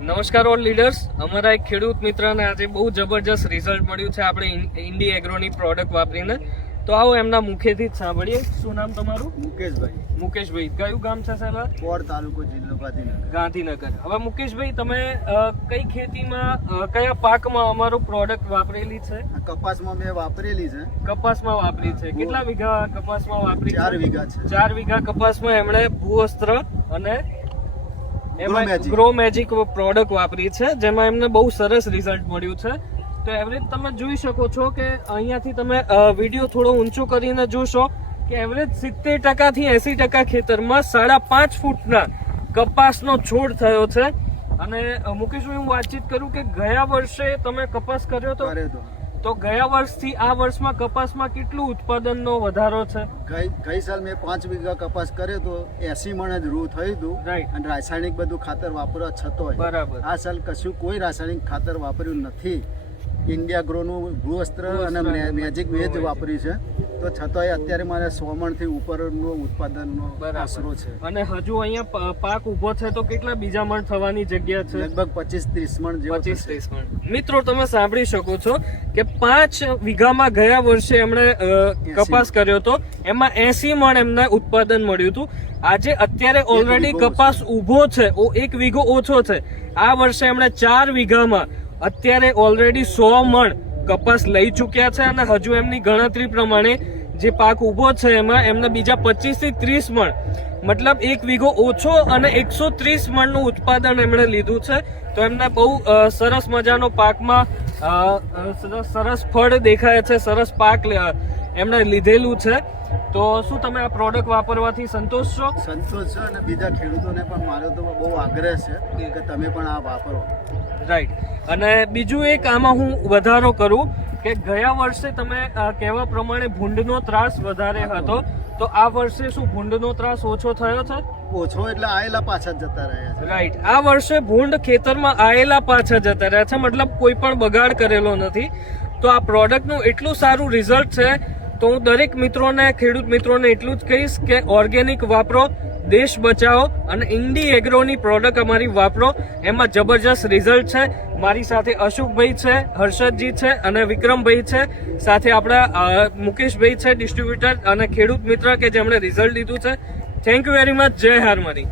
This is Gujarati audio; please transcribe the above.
નમસ્કાર ઓલ લીડર્સ, અમારા એક ખેડૂત મિત્રને આજે બહુ જબરજસ્ત રિઝલ્ટ મળ્યું છે આપણે ઇન્ડી એગ્રોની પ્રોડક્ટ વાપરીને. તો આવો એમના મુખેથી જ સાંભળીએ. શું નામ તમારું? મુકેશભાઈ. મુકેશભાઈ, કયું ગામ છે સાહેબ? પોર તાલુકો, જિલ્લો ગાંધીનગર. હવે મુકેશભાઈ, તમે કઈ ખેતીમાં કયા પાકમાં અમારું પ્રોડક્ટ વાપરેલી છે? કપાસમાં મેં વાપરેલી છે. કપાસમાં વાપરી છે. કેટલા વીઘા કપાસમાં વાપરી? 4 વીઘા છે. 4 વીઘા કપાસમાં એમણે ભૂવસ્ત્ર અને ગ્રો મેજિક પ્રોડક્ટ વાપરી છે, જેમાં એમને બહુ સરસ રિઝલ્ટ મળ્યું છે. તો એવરેજ તમે જોઈ શકો છો કે અહીંયાથી તમે વિડીયો થોડો ઊંચો કરીને જોશો કે એવરેજ 70% થી 80% ખેતરમાં 5.5 ફૂટના કપાસનો છોડ થયો છે. અને મુકેશભાઈ, હું વાતચીત કરું કે ગયા વર્ષે તમે કપાસ કર્યો તો ગયા વર્ષથી આ વર્ષમાં કપાસમાં કેટલું ઉત્પાદનનો વધારો છે? ગઈ સાલ મેં 5 વીઘા કપાસ કર્યો તો 80 મણ જ રૂ થયું હતું. અને રાસાયણિક બધું ખાતર વાપરવા છતો બરાબર આ સાલ કશું કોઈ રાસાયણિક ખાતર વાપર્યું નથી. ઇન્ડિયા ગ્રોનું ભૂવસ્ત્ર અને મેજિક વેજ વાપર્યું છે. તો છતાંય અત્યારે મારે 100 મણથી ઉપરનો ઉત્પાદનનો આશરો છે. અને હજુ અહીંયા પાક ઉભો છે તો કેટલા બીજા મણ થવાની જગ્યા છે? લગભગ 25-30 મણ જેવો. 25-30 મણ. મિત્રો, તમે સાંભળી શકો છો કે 5 વીઘામાં ગયા વર્ષે એમણે કપાસ કર્યો હતો, એમાં 80 મણ એમને ઉત્પાદન મળ્યું હતું. આજે અત્યારે ઓલરેડી કપાસ ઉભો છે, 1 વીઘો ઓછો છે. આ વર્ષે એમણે 4 વીઘામાં અત્યારે ઓલરેડી 100 મણ કપાસ લઈ ચૂક્યા છે. અને હજુ એમની ગણતરી પ્રમાણે જે પાક ઉભો છે એમાં એમને બીજા 25 થી 30 મણ, મતલબ 1 વીઘો ઓછો અને 130 મણનું ઉત્પાદન એમણે લીધું છે. તો એમને બહુ સરસ મજાનો પાકમાં સરસ ફળ દેખાય છે, સરસ પાક એમણે લીધેલું છે. તો શું તમે આ પ્રોડક્ટ વાપરવાથી સંતોષ છો? સંતોષ છે. અને બીજા ખેડૂતોને પણ મારો તો બહુ આગ્રહ છે કે તમે પણ આ વાપરો. રાઈટ. અને બીજું એક આમાં હું વધારો કરું કે ગયા વર્ષે તમે કહેવા પ્રમાણે ભૂંડનો ત્રાસ વધારે હતો, તો આ વર્ષે શું ભૂંડનો ત્રાસ ઓછો થયો છે? ઓછો એટલે આયેલા પાછા જતા રહ્યા છે. રાઈટ. આ વર્ષે ભૂંડ ખેતરમાં આયેલા પાછા જતા રહ્યા છે, મતલબ કોઈ પણ બગાડ કરેલો નથી. તો આ પ્રોડક્ટનું એટલું સારું રિઝલ્ટ છે. તો હું દરેક મિત્રોને, ખેડૂત મિત્રોને એટલું જ કહીશ કે ઓર્ગેનિક વાપરો, દેશ બચાવો અને ઇન્ડી એગ્રોની પ્રોડક્ટ અમારી વાપરો. એમાં જબરજસ્ત રિઝલ્ટ છે. મારી સાથે અશોકભાઈ છે, હર્ષદજી છે અને વિક્રમભાઈ છે. સાથે આપણા મુકેશભાઈ છે, ડિસ્ટ્રીબ્યુટર અને ખેડૂત મિત્ર કે જેમણે રિઝલ્ટ લીધું છે. Thank you very much. જય હારમારી.